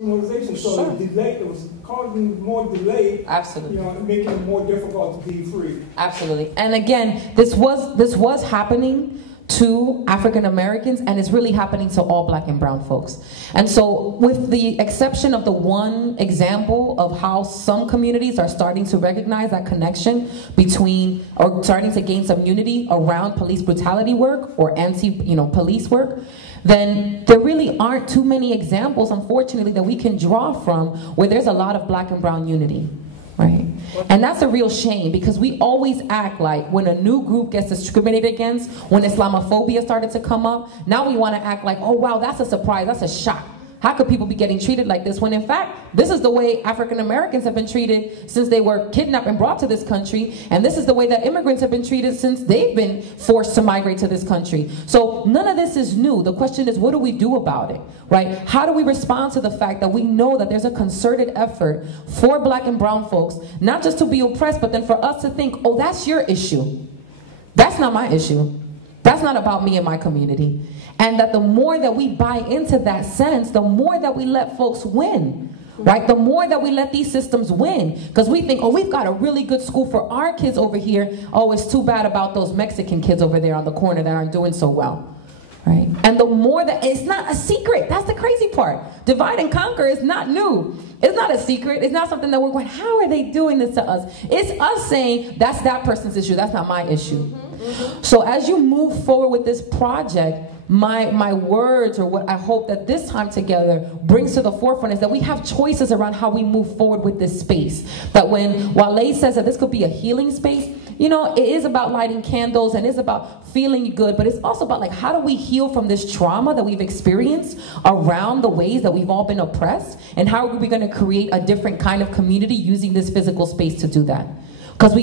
Civilization, so Sure. the delay, it was causing more delay. Absolutely. You know, making it more difficult to be free. Absolutely. And again, this was happening to African Americans, and it's really happening to all black and brown folks. And so, with the exception of the one example of how some communities are starting to recognize that connection between, or starting to gain some unity around police brutality work or anti-police work, then there really aren't too many examples, unfortunately, that we can draw from where there's a lot of black and brown unity, right? And that's a real shame, because we always act like when a new group gets discriminated against, when Islamophobia started to come up, now we want to act like, oh wow, that's a surprise, that's a shock. How could people be getting treated like this, when in fact, this is the way African Americans have been treated since they were kidnapped and brought to this country, and this is the way that immigrants have been treated since they've been forced to migrate to this country. So none of this is new. The question is, what do we do about it, right? How do we respond to the fact that we know that there's a concerted effort for black and brown folks, not just to be oppressed, but then for us to think, oh, that's your issue. That's not my issue. That's not about me and my community. And that the more that we buy into that sense, the more that we let folks win, right? The more that we let these systems win. Because we think, oh, we've got a really good school for our kids over here. Oh, it's too bad about those Mexican kids over there on the corner that aren't doing so well, right? And the more that, it's not a secret. That's the crazy part. Divide and conquer is not new. It's not a secret. It's not something that we're going, how are they doing this to us? It's us saying, that's that person's issue. That's not my issue. So as you move forward with this project, my words, or what I hope that this time together brings to the forefront, is that we have choices around how we move forward with this space. That when Wale says that this could be a healing space, you know, it is about lighting candles and it's about feeling good, but it's also about, like, how do we heal from this trauma that we've experienced around the ways that we've all been oppressed, and how are we going to create a different kind of community using this physical space to do that? Because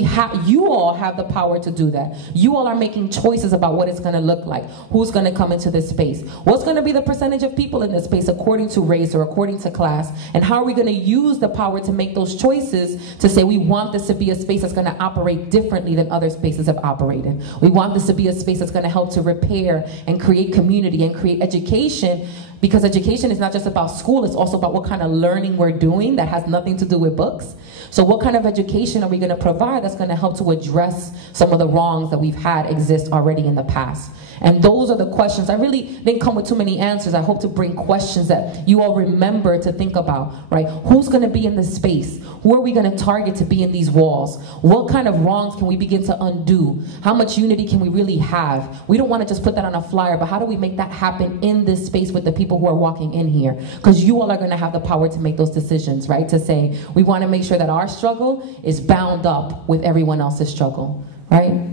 you all have the power to do that. You all are making choices about what it's going to look like, who's going to come into this space, what's going to be the percentage of people in this space according to race or according to class, and how are we going to use the power to make those choices to say we want this to be a space that's going to operate differently than other spaces have operated. We want this to be a space that's going to help to repair and create community and create education. Because education is not just about school, it's also about what kind of learning we're doing that has nothing to do with books. So what kind of education are we going to provide that's going to help to address some of the wrongs that we've had exist already in the past? And those are the questions. I really didn't come with too many answers. I hope to bring questions that you all remember to think about, right? Who's going to be in this space? Who are we going to target to be in these walls? What kind of wrongs can we begin to undo? How much unity can we really have? We don't want to just put that on a flyer, but how do we make that happen in this space with the people who are walking in here? Because you all are going to have the power to make those decisions, right? To say, we want to make sure that our struggle is bound up with everyone else's struggle, right?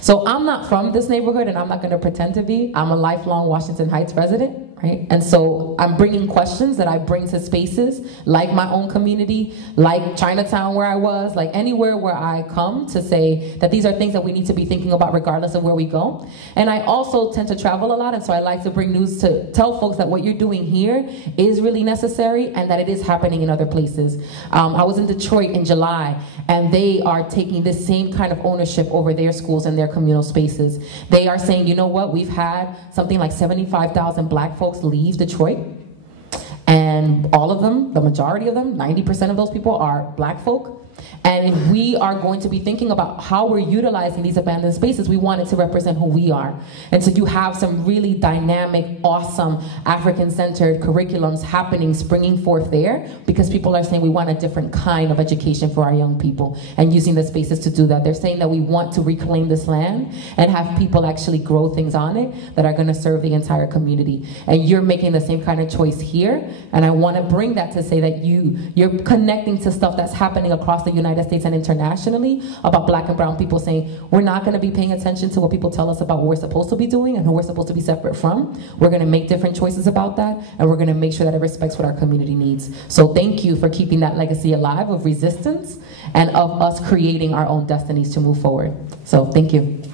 So I'm not from this neighborhood, and I'm not going to pretend to be. I'm a lifelong Washington Heights resident, right? And so I'm bringing questions that I bring to spaces like my own community, like Chinatown where I was, like anywhere where I come, to say that these are things that we need to be thinking about regardless of where we go. And I also tend to travel a lot, and so I like to bring news to tell folks that what you're doing here is really necessary and that it is happening in other places. I was in Detroit in July, and they are taking this same kind of ownership over their schools and their communal spaces. They are saying, you know what, we've had something like 75,000 black folks leave Detroit, and all of them, the majority of them, 90% of those people are black folk. And we are going to be thinking about how we're utilizing these abandoned spaces. We want it to represent who we are. And so you have some really dynamic, awesome, African-centered curriculums happening, springing forth there, because people are saying we want a different kind of education for our young people, and using the spaces to do that. They're saying that we want to reclaim this land and have people actually grow things on it that are going to serve the entire community. And you're making the same kind of choice here. And I want to bring that to say that you're connecting to stuff that's happening across the United States and internationally about black and brown people, saying we're not going to be paying attention to what people tell us about what we're supposed to be doing and who we're supposed to be separate from. We're going to make different choices about that, and we're going to make sure that it respects what our community needs. So thank you for keeping that legacy alive of resistance and of us creating our own destinies to move forward. So thank you.